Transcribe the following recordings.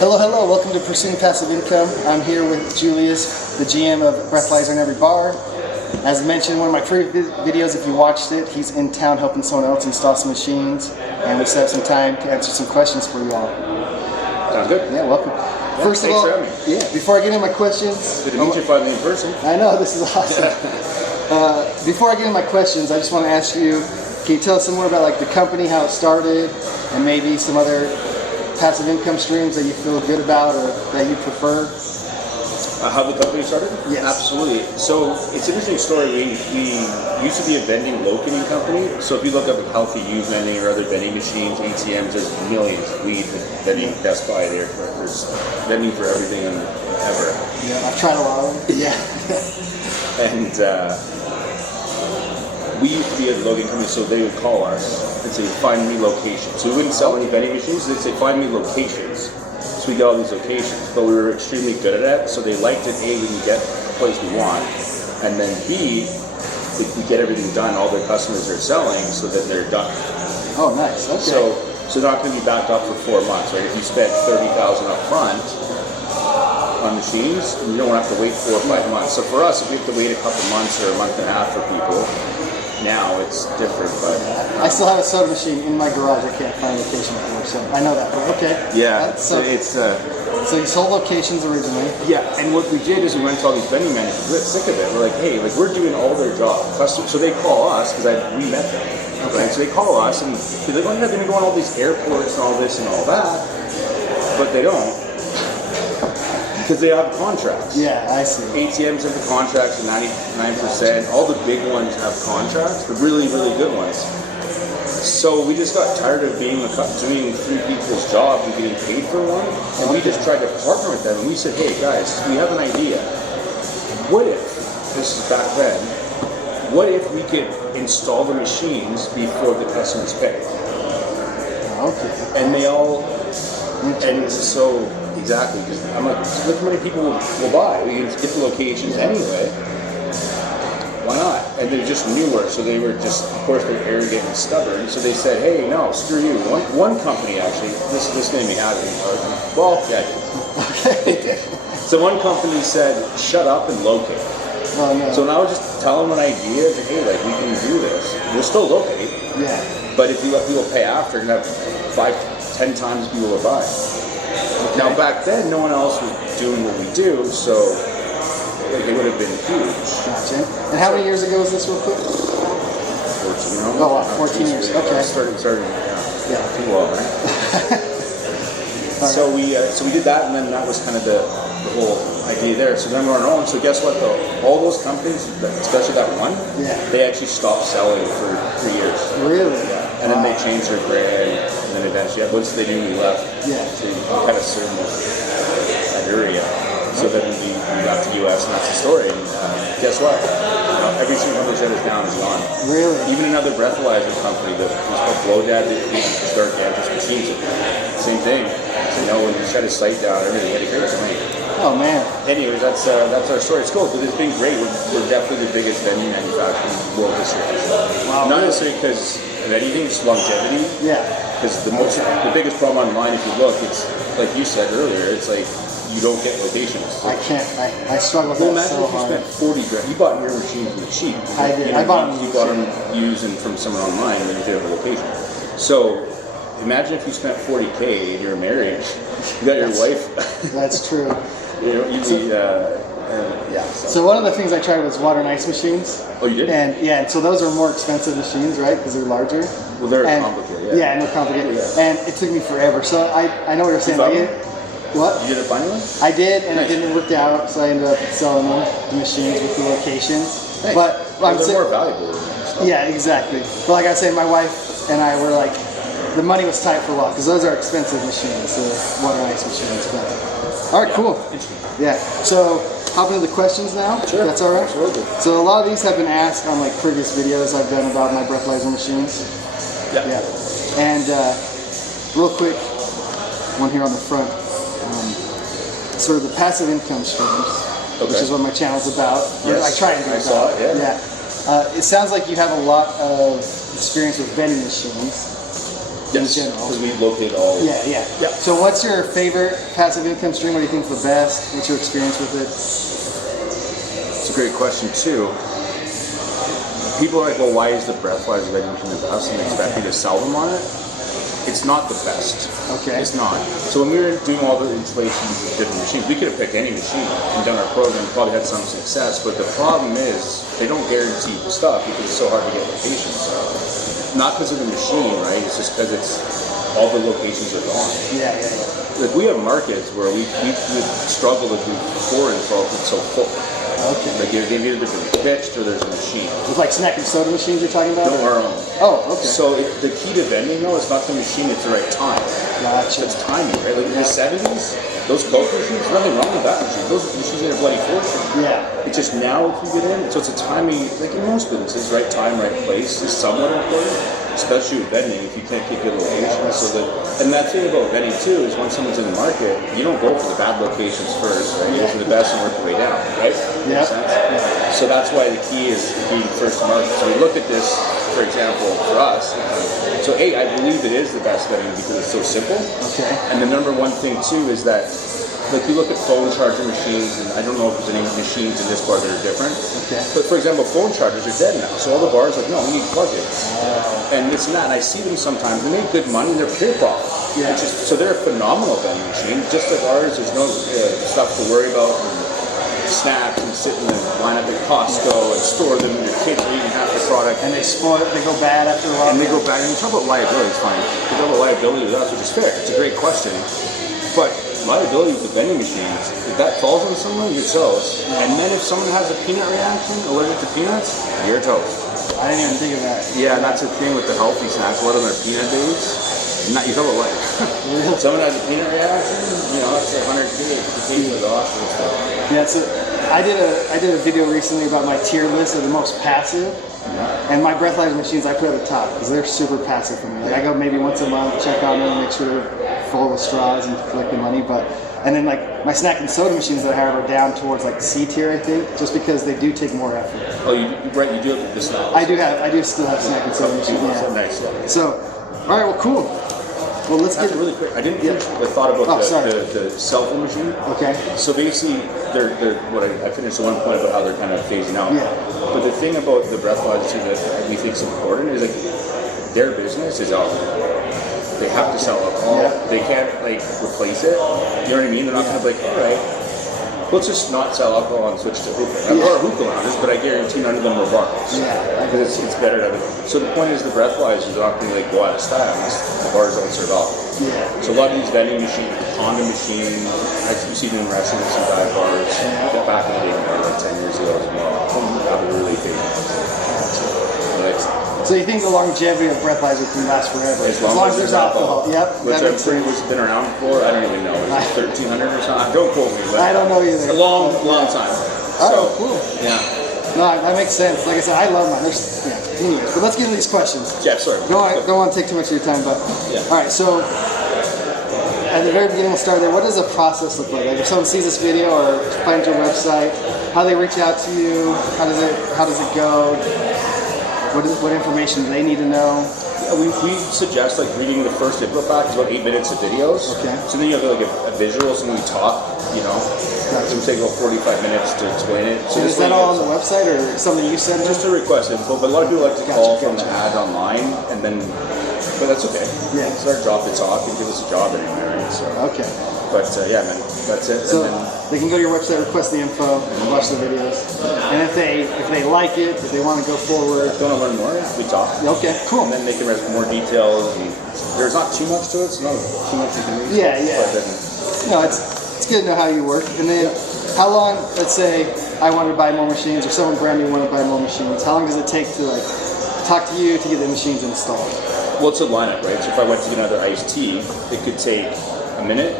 Hello, hello. Welcome to Pursuing Passive Income. I'm here with Julius, the GM of Breathalyzer in Every Bar. As mentioned in one of my previous videos, if you watched it, he's in town helping someone else install some machines, and we set up some time to answer some questions for you all. Sounds good. Yeah, welcome. Yeah, First of all, for having me. yeah, before I get into my questions, Good to meet you finally in person. I know, this is awesome. Before I get into my questions, I just want to ask you, can you tell us some more about like the company, how it started, and maybe some other passive income streams that you feel good about or that you prefer? How the company started? Yes. Absolutely. So it's an interesting story. We used to be a vending locating company. So if you look up at Healthy Use Vending or other vending machines, ATMs, there's millions of weed vending. Best Buy there's vending for everything and ever. Yeah, I've tried a lot of them. Yeah. And we used to be a locating company, so they would call us and say, find me locations. So we wouldn't sell any vending machines, they'd say, find me locations. So we got all these locations, but we were extremely good at it, so they liked it. A, we can get the place we want, and then B, we get everything done, all their customers are selling, so that they're done. Oh, nice. Okay. So not going to be backed up for 4 months, right? If you spent $30,000 up front on machines, you don't have to wait 4 or 5 months. So for us, if we have to wait a couple months or a month and a half for people, now it's different, but I still have a soda machine in my garage. I can't find a location for, so I know that. But okay. yeah, So you sold locations originally. yeah. And what we did is we went to all these vending managers. We got sick of it. We're like, hey, like we're doing all their job. So they call us because we met them. Okay. Right? So they call us and they're like, oh yeah, they're gonna go on all these airports and all this and all that, but they don't. Because they have contracts. Yeah, I see. ATMs have the contracts, 99%. All the big ones have contracts, the really, really good ones. So we just got tired of doing 3 people's jobs and getting paid for one, and we just tried to partner with them. And we said, hey guys, we have an idea. What if, this is back then, what if we could install the machines before the customers pay? Okay. And they all, and so, exactly, because I'm like, look how many people will buy. We can get the locations anyway. Why not? And they're just newer, so they were just, of course, they're arrogant and stubborn. So they said, hey, no, screw you. One company actually, this made me happy. Well, yeah, it did. So one company said, shut up and locate. Oh, no. So now I was just tell them an idea, like, hey, like we can do this. We'll still locate. Yeah. But if you let people pay after, you're gonna have 5-10 times people will buy. Okay. Now back then, no one else was doing what we do, so it would have been huge. Gotcha. And how many years ago was this real quick? 14. Oh, wow, 14 years. Okay. Started. Yeah. Pretty well, right? So we did that, and then that was kind of the whole idea there. So then we're on our own. So guess what though? All those companies, especially that one, they actually stopped selling for 3 years. Really? Yeah. And then they changed their brand, and then eventually, once they knew we left, so we kind of served that area. So then we got to US, and that's the story. And guess what? Every single company that is down is gone. Really? Even another breathalyzer company that was called Blowdad, that started Gantus machines, same thing. So when we shut his site down, everything had a great money. Oh man. Anyways, that's our story. It's cool, but it's been great. We're definitely the biggest vending manufacturer in the world this year. Wow. Not necessarily because of anything, it's longevity. Yeah. Because the biggest problem online, if you look, it's like you said earlier, it's like you don't get locations. I can't. I struggle with that so hard. Imagine if you spent 40 grand. You bought your machines from the cheap. I did. I bought them. You bought them used and from someone online, and then you did have a location. So imagine if you spent 40K in your marriage. You got your wife. That's true. So one of the things I tried was water and ice machines. Oh, you did? And so those are more expensive machines, right? Because they're larger. Well, they're complicated. Yeah, and they're complicated. Yeah. And it took me forever. So I know what you're saying. What? You did it finally? I did, and it didn't work out. So I ended up selling them, the machines with the locations. Nice. But they're more valuable than stuff. Yeah, exactly. But like I said, my wife and I were like, the money was tight for a while because those are expensive machines, the water and ice machines. But all right, cool. Yeah. So hop into the questions now. Sure. That's all right. Absolutely. So a lot of these have been asked on like previous videos I've done about my breathalyzer machines. Yeah. Yeah. And real quick, one here on the front. Sort of the passive income streams, which is what my channel's about. Yes. I try to do. I saw it. Yeah. It sounds like you have a lot of experience with vending machines. in general. Because we locate all. Yeah. So what's your favorite passive income stream? What do you think is the best? What's your experience with it? It's a great question too. People are like, well, why is the breathalyzer vending machine the best? And they expect me to sell them on it. It's not the best. Okay. It's not. So when we were doing all the installations of different machines, we could have picked any machine and done our program, probably had some success, but the problem is they don't guarantee stuff because it's so hard to get locations. Not because of the machine, right? It's just because it's all the locations are gone. Yeah. Like we have markets where we struggle to do 4 installs, it's so full. Okay. Like they've either been pitched or there's a machine. With like snack and soda machines you're talking about? No, our own. Oh, okay. So the key to vending though is not the machine, it's the right time. Gotcha. It's timing, right? Like in the 70s, those Coke machines, nothing wrong with that machine. Those machines made a bloody fortune. Yeah. It's just now if you get in, so it's a timing, like in most businesses, right time, right place is somewhat important, especially with vending if you can't get good locations. So that, and that thing about vending too is when someone's in the market, you don't go for the bad locations first, right? You go for the best and work your way down, right? Yeah. Makes sense? So that's why the key is being first to market. So we looked at this, for example, for us. So I believe it is the best vending because it's so simple. Okay. And the number one thing too is that, like you look at phone charger machines, and I don't know if there's any machines in this bar that are different. Okay. But for example, phone chargers are dead now. So all the bars are like, no, we need plug-ins. And this and that. And I see them sometimes. They make good money. They're pure profit. Yeah. So they're a phenomenal vending machine. Just like ours, there's no stuff to worry about. Snacks and sit in the line up at Costco and store them, and your kids are eating half the product. And they spoil, they go bad after a while. And they go back, and you talk about liability, it's fine. You talk about liability with us, which is fair. It's a great question. But liability with the vending machines, if that falls on someone, you're toast. And then if someone has a peanut reaction, allergic to peanuts, you're toast. I didn't even think of that. Yeah, and that's the thing with the healthy snacks. A lot of them are peanut based. Not, you talk about life. Someone has a peanut reaction, you know, that's 100 to the hospital stuff. Yeah, so I did a video recently about my tier list of the most passive, and my breathalyzer machines I put at the top because they're super passive for me. Like I go maybe once a month, check on them, make sure they're full of straws and collect the money. And then like my snack and soda machines that I have are down towards like C tier, I think, just because they do take more effort. Oh, you do have this now. I do still have snack and soda machines. Yeah. Nice. Yeah. So, all right, well, cool. Well, let's get really quick. I didn't finish the thought about the cell phone machine. Okay. So basically, they're what I finished the one point about how they're kind of phasing out. Yeah. But the thing about the breathalyzer that we think is important is like their business is alcohol. They have to sell alcohol. Yeah. They can't like replace it. You know what I mean? They're not gonna be like, all right, let's just not sell alcohol and switch to hookah. Or hookah lounges, but I guarantee none of them are bars. Yeah. Because it's better to have it. So the point is the breathalyzers are not going to like go out of style unless the bars don't serve alcohol. Yeah. So a lot of these vending machines, the Honda machine, I've seen them in restaurants and dive bars. Yeah. Back in the day, like 10 years ago as well. That was really famous. So you think the longevity of breathalyzer can last forever? As long as there's alcohol. Yep. Which I'm sure it's been around for, I don't even know. Is it 1300 or something? Don't quote me. I don't know either. It's a long time. Oh, cool. Yeah. No, that makes sense. Like I said, I love mine. Anyways, but let's get into these questions. Yeah, sorry. Don't want to take too much of your time, but yeah. All right. So at the very beginning, we'll start there. What does the process look like? Like if someone sees this video or finds your website, how they reach out to you? How does it go? What information do they need to know? We suggest like reading the first info pack is about 8 minutes of videos. Okay. So then you have like a visual, so when we talk, you know, Gotcha. it would take about 45 minutes to explain it. So and is that all on the website or something you send? Just to request info, but a lot of people like to call from the ad online, and then, but that's okay. Yeah. It's our job to talk and give us a job anyway, right? So. Okay. But yeah, man, that's it. So and then, they can go to your website, request the info, watch the videos, and if they like it, if they want to go forward, if they want to learn more, we talk. Okay, cool. And then they can rest more details. And there's not too much to it, so not too much you can read. Yeah. But then, no, it's good to know how you work. And then, how long? Let's say I want to buy more machines, or someone brand new want to buy more machines. How long does it take to like talk to you to get the machines installed? Well, it's a lineup, right? So if I went to get another iced tea, it could take a minute.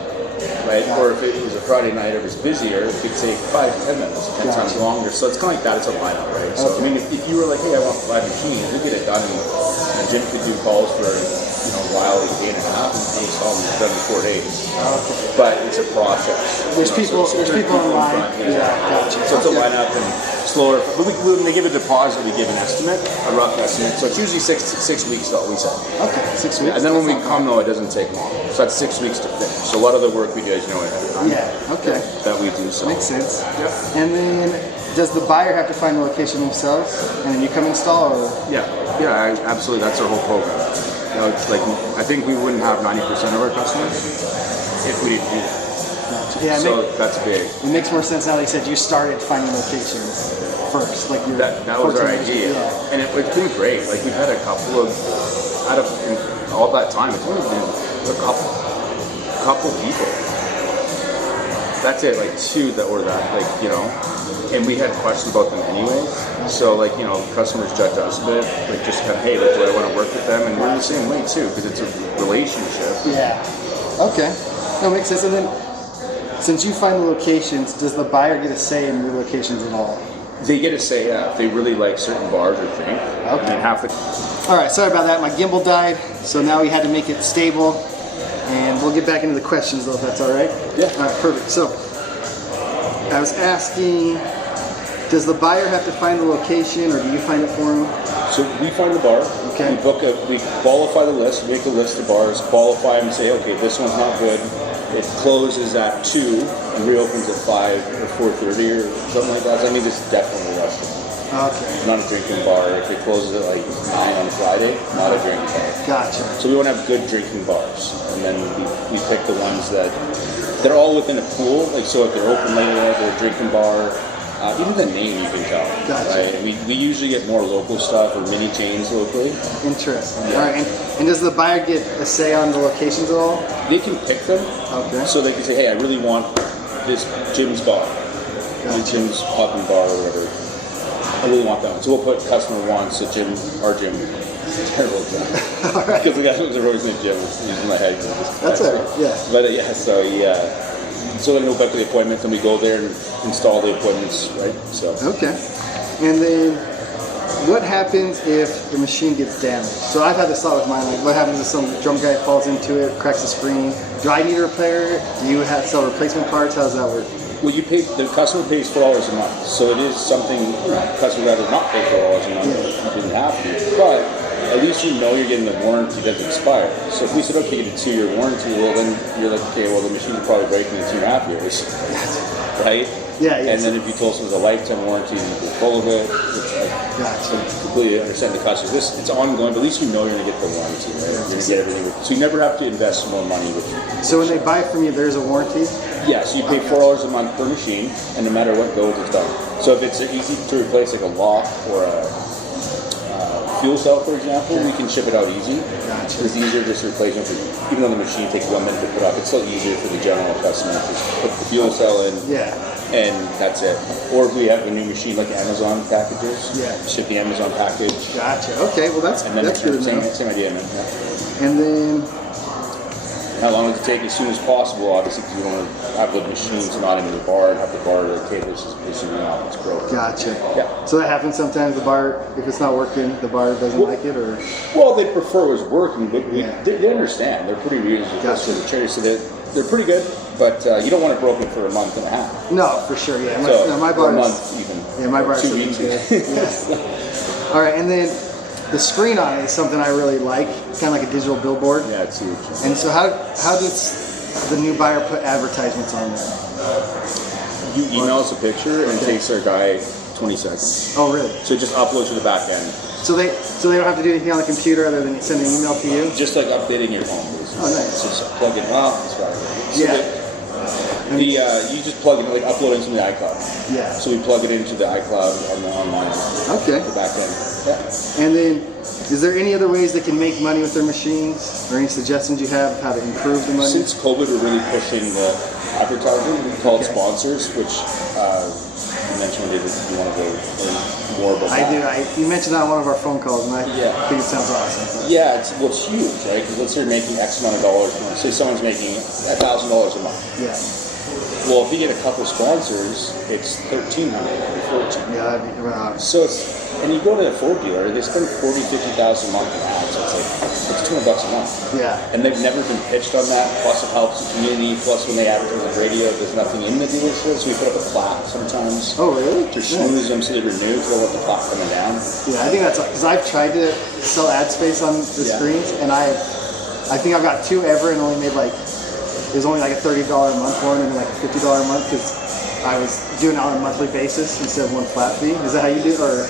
Right? Yeah. Or if it was a Friday night or it was busier, it could take 5 to 10 minutes, 10 times longer. So it's kind of like that, it's a lineup, right? So, I mean, if you were like, hey, I want 5 machines, we get it done, and Jim could do calls for while, like a day and a half, and install them done in 4 days. Okay. But it's a process. There's people online. Yeah, gotcha. So it's a lineup and slower. But when they give a deposit, we give an estimate, a rough estimate. So it's usually six weeks though, we said. Okay, 6 weeks. And then when we come though, it doesn't take long. So that's 6 weeks to finish. So a lot of the work we do is, ahead of time. Yeah, okay. That we do. So. Makes sense. Yeah. And then, does the buyer have to find the location themselves, and then you come install, or? Yeah, absolutely. That's our whole program. It's like, I think we wouldn't have 90% of our customers if we didn't do that. Yeah, so that's big. It makes more sense now that you said you started finding locations first. Like that was our idea. Yeah. And it's been great. Like we've had a couple of, out of all that time, it's only been a couple people. That's it, like 2 that were that, and we had questions about them anyway. So customers judge us a bit, just kind of, hey, do I want to work with them? And we're the same way too, because it's a relationship. Yeah. Okay. That makes sense. And then, since you find the locations, does the buyer get a say in your locations at all? They get a say, if they really like certain bars or things. Okay. And half the. All right. Sorry about that. My gimbal died, so now we had to make it stable. And we'll get back into the questions, though, if that's all right. Yeah. All right. Perfect. So, I was asking, does the buyer have to find the location, or do you find it for him? So we find the bar. Okay. We qualify the list. We make a list of bars, qualify them, and say, okay, this one's not good. It closes at 2 and reopens at 5 or 4:30 or something like that. So it's definitely a restaurant. Okay. Not a drinking bar. If it closes at 9 on Friday, not a drinking bar. Gotcha. So we want to have good drinking bars, and then we pick the ones that they're all within a pool. So if they're open late, they're a drinking bar. Even the name you can tell. Gotcha. Right? We usually get more local stuff or mini chains locally. Interesting. Yeah. All right. And does the buyer get a say on the locations at all? They can pick them. Okay. So they can say, hey, I really want this Jim's bar, Jim's Pub and Bar or whatever. I really want that one. So we'll put customer one, so our gym. Terrible job. All right. Because the guy was always in the gym using my head. That's all right. Yeah. But so then we'll book the appointment, and we go there and install the appointments, right? So. Okay. And then, what happens if the machine gets damaged? So I've had this thought with mine. Like, what happens if some drum guy falls into it, cracks the screen? Do I need to repair it? Do you have sell replacement parts? How does that work? Well, the customer pays $4 a month, so it is something the customer would rather not pay $4 a month. You didn't have to, but at least you know you're getting the warranty doesn't expire. So if we said, okay, you get a 2-year warranty, well then you're like, okay, well the machine will probably break in 2.5 years, right? Yeah. And then if you told us it was a lifetime warranty and you're full of it, which I completely understand the customer. It's ongoing, but at least you know you're going to get the warranty, right? You're going to get everything. So you never have to invest more money with it. So when they buy it from you, there's a warranty? Yeah, so you pay $4 a month per machine, and no matter what goes, it's done. So if it's easy to replace, like a lock or a fuel cell, for example, we can ship it out easy. Gotcha. It's easier just to replace it. Even though the machine takes 1 minute to put up, it's still easier for the general customer to just put the fuel cell in. Yeah. And that's it. Or if we have a new machine like Amazon packages, ship the Amazon package. Gotcha. Okay, well that's good to know. Same idea, man. Yeah. And then, how long does it take? As soon as possible, obviously, because we don't want to have the machines not in the bar and have the bar or the tables just pissing me off. It's broken. gotcha. Yeah. So that happens sometimes. The bar, if it's not working, the bar doesn't like it, or Well, they prefer it was working, but they understand. They're pretty reasonable. Gotcha. The traders, so they're pretty good, but you don't want it broken for a month and a half. no, for sure. Yeah, my or bar a is. month even. Yeah, my bar is 2 weeks. good. Yeah. All right, and then the screen on it is something I really like. It's kind of like a digital billboard. Yeah, it's huge. And so how does the new buyer put advertisements on there? You email us a picture, and it takes our guy 20 seconds. Oh, really? So it just uploads to the back end. So they don't have to do anything on the computer other than send an email to you? Just like updating your phone. Oh, nice. Just plug it off. So you just plug it, like uploading to the iCloud. Yeah. So we plug it into the iCloud on the online. Okay. The back end. Yeah. And then, is there any other ways they can make money with their machines, or any suggestions you have of how to improve the money? Since COVID, we're really pushing the advertising. We call it sponsors, which you mentioned if you want to go learn more about I that. do. You mentioned that on one of our phone calls, and I think it sounds awesome. Yeah, it's huge, right? Because let's say you're making X amount of dollars a month. Say someone's making $1,000 a month. Yeah. Well, if you get a couple sponsors, it's $1,300 or $1,400. Yeah, that'd be So and you go to a Ford dealer, they spend $40,000, $50,000 a month on ads. It's like it's $200 a month. Yeah. And they've never been pitched on that. Plus, it helps the community. Plus, when they advertise on the radio, there's nothing in the dealership, so we put up a plaque sometimes. Oh, really? To snooze them so they renew, so they want the plaque coming down. Yeah, I think that's because I've tried to sell ad space on the screens, and I think I've got 2 ever and only made like, it was only like a $30 a month one and then like a $50 a month because I was doing it on a monthly basis instead of one flat fee. Is that how you do it, or?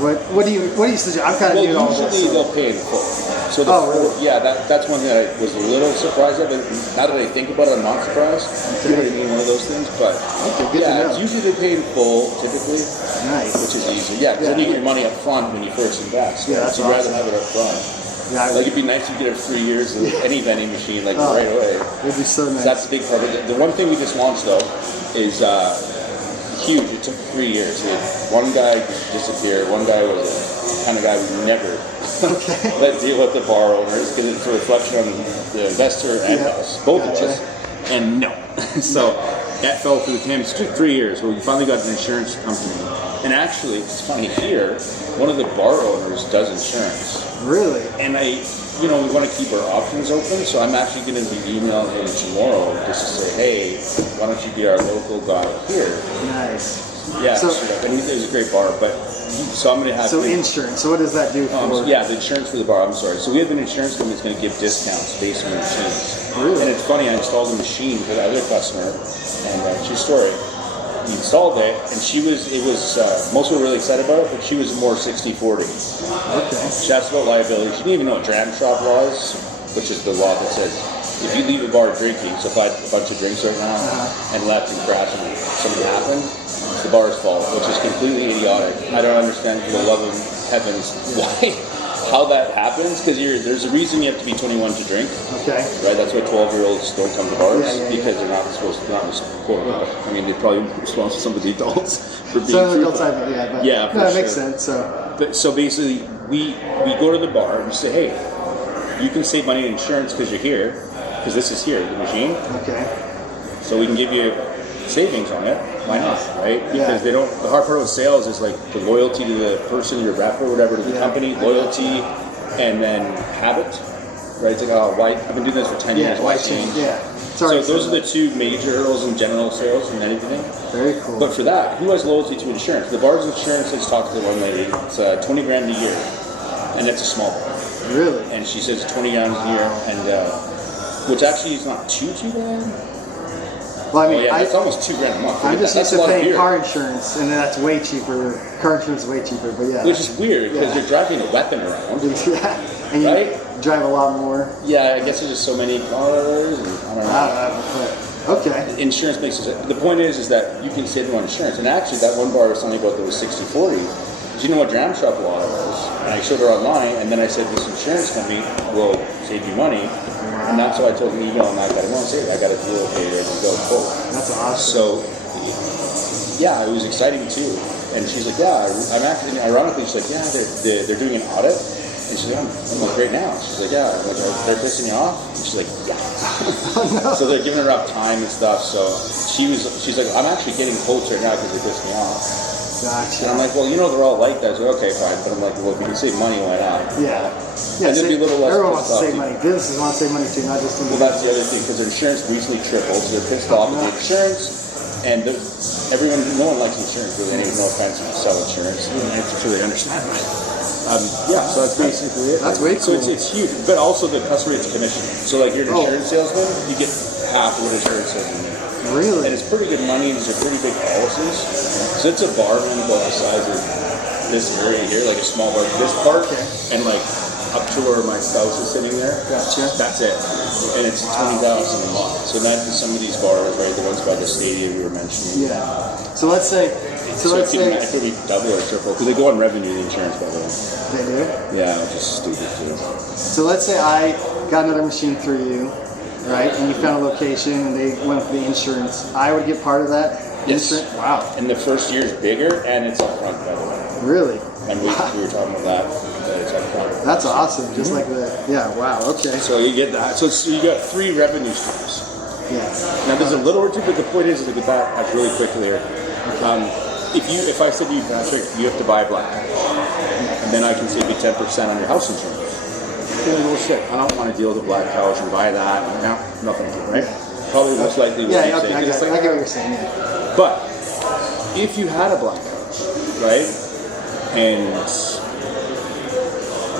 What do you suggest? I'm kind of doing all this. Usually they'll pay in full. So really? Yeah, that's one thing I was a little surprised at. But now that I think about it, I'm not surprised. You know what I mean? One of those things. But good to know. It's usually they pay in full typically. Nice. Which is easy. Yeah, because then you get your money up front when you first invest. Yeah, that's so you'd awesome. rather have it up front. Yeah, like it'd be nice if you get it 3 years of any vending machine like right away. It'd be so nice. That's the big part of it. The one thing we just launched though is huge. It took 3 years. We had one guy disappear. One guy was a kind of guy we never let deal with the bar owners because it's a reflection on the investor and us, both of us. And no. So that fell through with him. It took 3 years. Well, we finally got an insurance company. And actually, it's funny here, one of the bar owners does insurance. Really? And we want to keep our options open, so I'm actually going to be emailing him tomorrow just to say, hey, why don't you be our local guy here? Nice. Yeah, and it was a great bar, but so I'm going to have insurance. So what does that do for? The insurance for the bar. I'm sorry. So we have an insurance company that's going to give discounts based on the machines. Really? And it's funny. I installed a machine for the other customer, and true story. We installed it, and most were really excited about it, but she was more 60-40. Okay. She asked about liability. She didn't even know what dram shop was, which is the law that says if you leave a bar drinking, so if I had a bunch of drinks right now and left and crashed and something happened, it's the bar's fault, which is completely idiotic. I don't understand for the love of heavens how that happens, because there's a reason you have to be 21 to drink. Okay. Right, that's why 12-year-olds don't come to bars because they're not supposed to. I mean, they probably responsible some of the adults for being. Some adults, that makes sense. So basically, we go to the bar and we say, hey, you can save money in insurance because you're here, because this is here, the machine. Okay. So we can give you savings on it. Why not, right? Because they don't. The hard part of sales is like the loyalty to the person, your rep or whatever, to the company, loyalty, and then habit. Right? It's like, I've been doing this for 10 years. Why change? Yeah. So those are the 2 major hurdles in general sales and anything. Very cool. But for that, who has loyalty to insurance? The bar's insurance. Let's talk to one lady. It's $20 grand a year, and it's a small bar. Really? And she says it's 20 grand a year, and which actually is not too bad. Well, I mean, it's almost $2 grand a month. I'm just used to paying car insurance, and that's way cheaper. Car insurance is way cheaper, but which is weird because you're driving a weapon around. And you drive a lot more. Yeah, I guess there's just so many cars. And I don't know. Okay. Insurance makes sense. The point is that you can save them on insurance. And actually, that one bar I was telling you about that was 60-40. Do you know what dram shop law was? And I showed her online, and then I said, this insurance company will save you money. And that's why I told me, and I got it. I got a deal ready to go forward. That's awesome. So, it was exciting too. And she's like, I'm actually, ironically, she's like, they're doing an audit. And she's like, I'm like, great now. She's like, I'm like, they're pissing you off? And she's like, yeah. So they're giving her up time and stuff. So she's like, I'm actually getting quotes right now because they pissed me off. Gotcha. And I'm like, well, they're all like that. So okay, fine. But I'm like, well, if you can save money, why not? Yeah. And there'd be a little less. Everyone wants to save money. Businesses want to save money too, not just. Well, that's the other thing, because their insurance recently tripled, so they're pissed off with the insurance. And no one likes insurance really. No offense when you sell insurance. I'm sure they understand that. So that's basically it. That's way cool. So it's huge, but also the customer gets commission. So like you're an insurance salesman, you get half of what insurance salesman get. Really? And it's pretty good money. These are pretty big policies. So it's a bar room about the size of this area here, like a small bar. This part, and like up to where my spouse is sitting there. Gotcha. That's it. And it's $20,000 a month. So not some of these bars, right? The ones by the stadium we were mentioning. Yeah. So let's say. It could be double or triple because they go on revenue the insurance, by the way. They do. Yeah, which is stupid too. So let's say I got another machine through you, right? And you found a location and they went for the insurance. I would get part of that. Yes. Insurance? Wow. And the first year is bigger and it's up front, by the way. Really? And we were talking about that. It's up front. That's awesome. Just like that. Yeah. Wow. Okay. So you get that. So you got 3 revenue streams. Yeah. Now there's a little or two, but the point is to get that really quickly here. If I said to you, Patrick, you have to buy black, and then I can save you 10% on your house insurance. thinking, well, shit, I don't want to deal with a black couch and buy that. No thank you, right? Probably most likely what you say. I get what you're saying, yeah. But if you had a black couch, right, and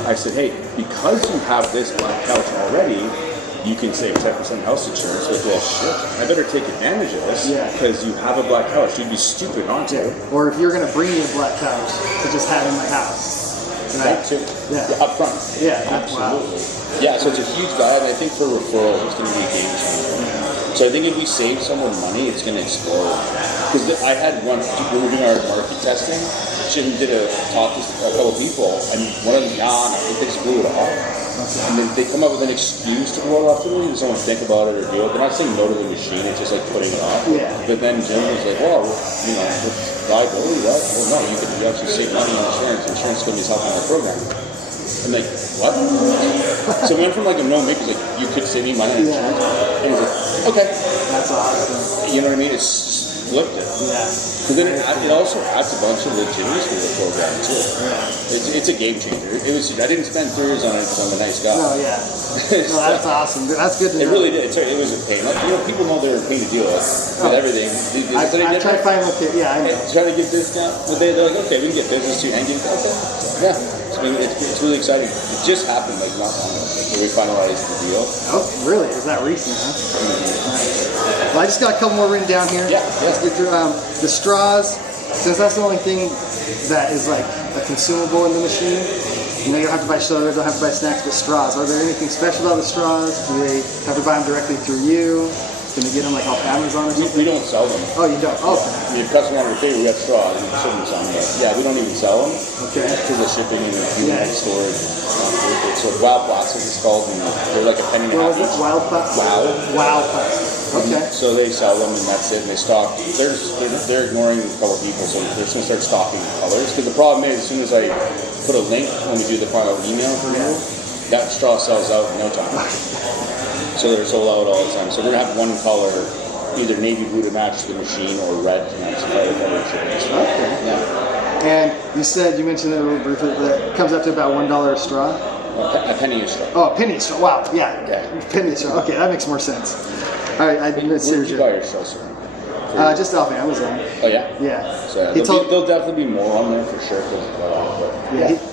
I said, hey, because you have this black couch already, you can save 10% house insurance. Like, well, shit, I better take advantage of this because you have a black couch. You'd be stupid not to. Yeah. Or if you're going to bring me a black couch to just have in my house, right? That too. Yeah. Up front. Yeah, absolutely. Wow. Yeah, so it's a huge value, and I think for referrals, it's going to be a game changer. So I think if we save someone money, it's going to explode. Because I had one, we were doing our market testing, and did a talk to a couple people, and one of them, they just blew it off. Okay. And then they come up with an excuse to go off to me. They just don't want to think about it or do it. They're not saying no to the machine, it's just like putting it off. Yeah. But then Jim was like, well, with liability, right? Well, no, you can actually save money on insurance. Insurance companies helping our program. I'm like, what? So we went from like a no make, like, you could save me money on insurance. And he's like, okay. That's awesome. You know what I mean? It's just flipped it. Yeah. Because then it also adds a bunch of legitimacy to the program too. Yeah. It's a game changer. I didn't spend $3 on it because I'm a nice guy. No, yeah. No, that's awesome. That's good to know. It really did. It was a pain. Like, people know they're a pain to deal with everything. I try to find yeah, I know. Try to get discount. But they're like, okay, we can get business too and get okay. Yeah. It's really exciting. It just happened like not long ago. Like, we finalized the deal. Oh, really? Is that recent, huh? Mm-hmm. Right. Well, I just got a couple more written down here. Yeah. Let's get through the straws. Since that's the only thing that is like a consumable in the machine, you don't have to buy soda, don't have to buy snacks, but straws. Are there anything special about the straws? Do they have to buy them directly through you? Can you get them like off Amazon or something? We don't sell them. Oh, you don't? Oh, okay. Yeah. If customer order favor, we got straws and ship them some. But yeah, we don't even sell them. Okay. Because of shipping and storage. So Wow Plastic is called, and they're like a penny and a half. What was it? Wild Plastic? Wow Plastic. Okay. So they sell them and that's it. And they stock. They're ignoring a couple people, so they're just gonna start stocking colors. Because the problem is, as soon as I put a link when we do the final email for you, that straw sells out in no time. So they're sold out all the time. So we're gonna have one color, either navy blue to match the machine or red to match the color shipping. Okay. Yeah. And you mentioned it a little briefly, that it comes up to about $1 a straw. A penny a straw. Oh, a penny a straw. Wow. Yeah. Penny a straw. Okay, that makes more sense. All right. Where did you buy your straws from? Just off Amazon. Oh yeah. Yeah. So there'll definitely be more on there for sure.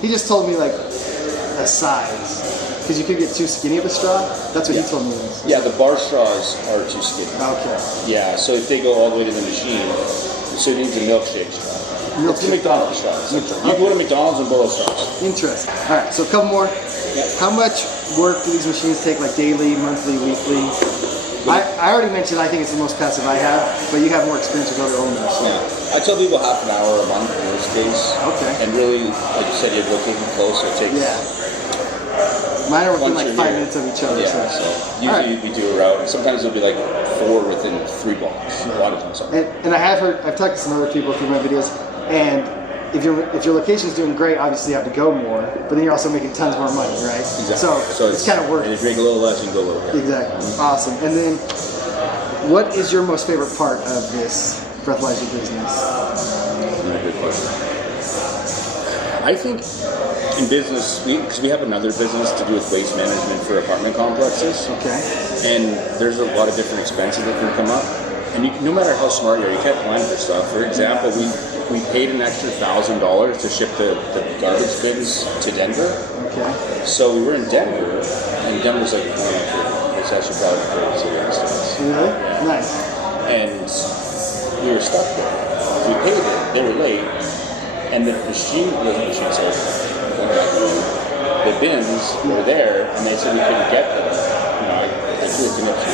He just told me like a size. Because you could get too skinny of a straw. That's what he told me. Yeah, the bar straws are too skinny. Okay. Yeah, so if they go all the way to the machine, so it needs a milkshake straw. It's the McDonald's straws. You can go to McDonald's and borrow straws. Interesting. All right, so a couple more. Yeah. How much work do these machines take, like daily, monthly, weekly? I already mentioned I think it's the most passive I have, but you have more experience with other owners. So. Yeah. I tell people half an hour a month in worst case. Okay. And really, like you said, you have to take them close, so it takes... Mine are within like 5 minutes of each other. Yeah, so usually we do a route, and sometimes it'll be like 4 within 3 blocks. A lot of times. And I've talked to some other people through my videos, and if your location's doing great, obviously you have to go more, but then you're also making tons more money, right? Exactly. So it's kind of worth it. And if you make a little less, you can go a little more. Exactly. Awesome. And then, what is your most favorite part of this breathalyzer business? Good question. I think in business, because we have another business to do with waste management for apartment complexes. Okay. And there's a lot of different expenses that can come up. And no matter how smart you are, you can't plan for stuff. For example, we paid an extra $1,000 to ship the garbage bins to Denver. Okay. So we were in Denver, and Denver's like, it's actually probably the third city next to us. Really? Nice. And we were stuck there. We paid it, they were late, and the bins were there, and they said we couldn't get them. I threw a connection.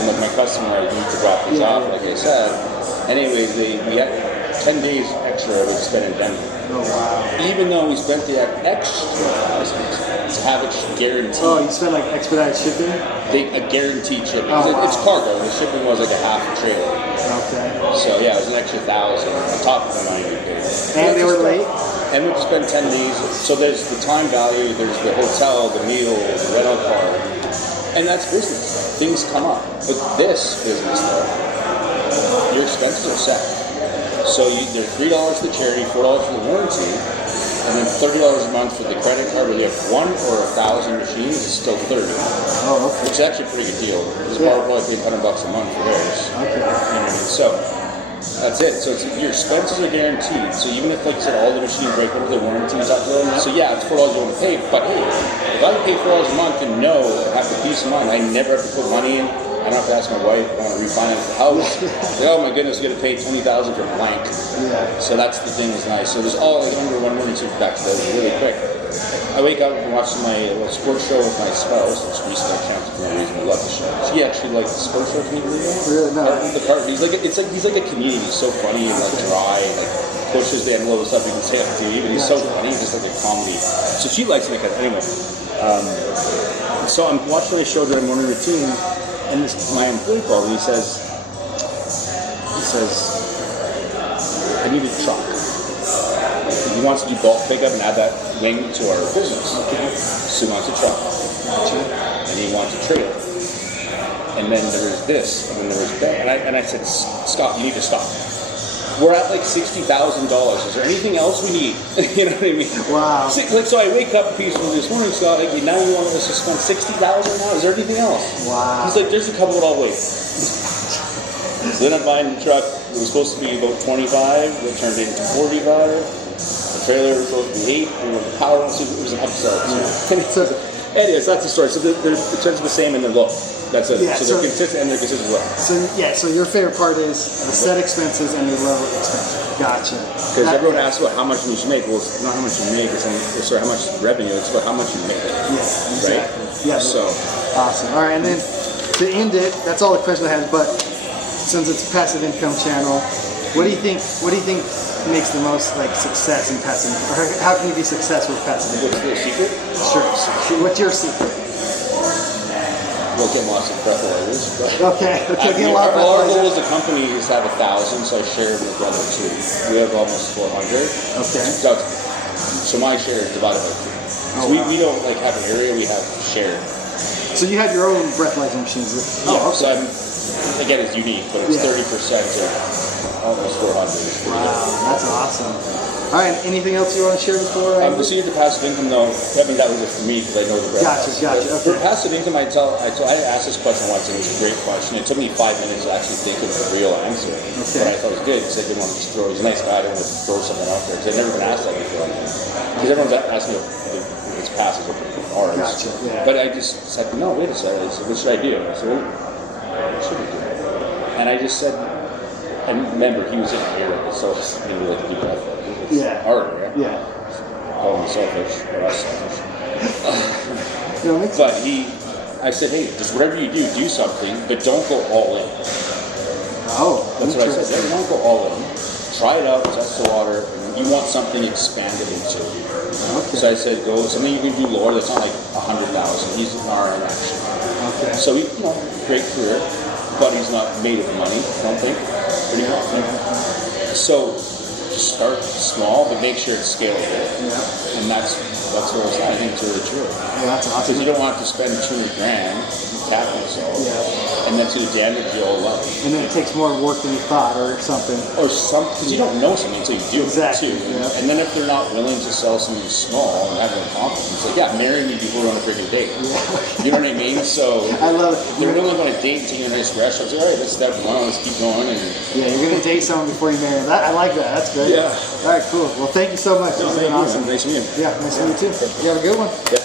And like my customer, I need to drop these off, like I said. Anyways, we had 10 days extra we spent in Denver. Oh, wow. Even though we spent the extra $1,000 to have it guaranteed. Oh, you spent like expedited shipping? A guaranteed shipping. Oh, wow. It's cargo. The shipping was like a half a trailer. Okay. So yeah, it was an extra $1,000 on top of the money we paid. And they were late? And we had to spend 10 days. So there's the time value, there's the hotel, the meal, the rental car. And that's business. Things come up. But this business, though, your expenses are set. So they're $3 for the charity, $4 for the warranty, And then $30 a month for the credit card, whether you have 1 or 1,000 machines, is still $30. Oh, okay. Which is actually a pretty good deal. This bar will probably pay $100 a month for theirs. Okay. You know what I mean? So that's it. So your expenses are guaranteed. So even if, like you said, all the machines break over their warranties after them, so yeah, it's $4 you want to pay. But hey, if I can pay $4 a month and know, have the peace of mind, I never have to put money in. I don't have to ask my wife if I want to refinance the house. Like, oh my goodness, you got to pay $20,000 for blank. Yeah. So that's the thing that's nice. So there's all like under one morning, back to those really quick. I wake up and watch my sports show with my spouse, which recently I canceled for no reason. I love the show. She actually likes the sports show. Can you believe that? Really? No. The part, he's like a comedian. He's so funny and like dry and like pushes the envelope of stuff you can say on TV, but he's so funny. He's just like a comedy. So she likes it. Anyway, so I'm watching my show during morning routine, and my employee called and he says, I need a truck. He wants to do bulk pickup and add that wing to our business. So he wants a truck. And he wants a trailer. And then there was this, and then there was that. And I said, Scott, you need to stop. We're at like $60,000. Is there anything else we need? You know what I mean? Wow. So I wake up peacefully this morning, Scott, like, now you want us to spend $60,000 now? Is there anything else? Wow. He's like, there's a couple, but I'll wait. So then I'm buying the truck. It was supposed to be about 25. It turned into 45. The trailer was supposed to be 8. And the power, it was an upsell. So, anyways, that's the story. So the turns the same and they're low. That's it. Yeah, so they're consistent and they're consistent well. So your favorite part is the set expenses and your low expenses. Gotcha. Because everyone asks about how much you should make. Well, it's not how much you make. It's sorry, how much revenue. It's about how much you make. Yeah, exactly. Right? Yeah. So awesome. All right, and then to end it, that's all the question I have. But since it's a passive income channel, what do you think makes the most like success in passive income? Or how can you be successful with passive income? what's the secret? Sure. What's your secret? We'll get lots of breathalyzers. Okay. Get a lot of our goal breathalyzers. as a company is to have 1,000, so I share with the other 2. We have almost 400. Okay. So my share is divided by 2. So we don't like have an area, we have shared. So you have your own breathalyzer machines. Yeah, so again, it's unique, but it's 30% of almost 400. Wow, that's awesome. All right, anything else you want to share before? The secret to passive income, though, I mean, that was it for me because I know the breath. Gotcha. For Okay. passive income, I asked this question once, and it was a great question. It took me 5 minutes to actually think of the real answer. But I thought it was good because I didn't want to just throw. He's a nice guy. I didn't want to throw something out there because I'd never been asked that before. Because everyone's asking me if it's passive or ours. Gotcha. Yeah. But I just said, no, wait a second. I said, what should I do? I said, what should I do? And I just said, and remember, he was in here, so it's maybe like a deep breath. Yeah. Harder, right? Yeah. Call him selfish, or us selfish. But I said, hey, just whatever you do something, but don't go all in. Oh, that's what I said. Hey, don't go all in. Try it out, test the water, and you want something expanded into. Okay. So I said, go something you can do lower. That's not like 100,000. He's an RM actually. Okay. So he, great career, but he's not made of money. I don't think. Pretty much. So. Start small, but make sure it's scalable. Yeah. And that's where it's at. I think it's really true. Yeah, that's awesome. Because you don't want to spend $200,000 capital yourself, and that's going to damage your whole life. And then it takes more work than you thought, or something. Because you don't know something until you do exactly. it too. Yeah. And then if they're not willing to sell something small and have no confidence, like marry me before we're on a freaking date. Yeah. You know what I mean? So I love it. If they're willing to go on a date and take you to a nice restaurant, say, all right, let's step one, let's keep going. And yeah, you're gonna date someone before you marry them. I like that. That's great. Yeah. All right, cool. Well, thank you so much. This has been awesome. Nice to meet you. Yeah, nice to meet you too. You have a good one. Yeah.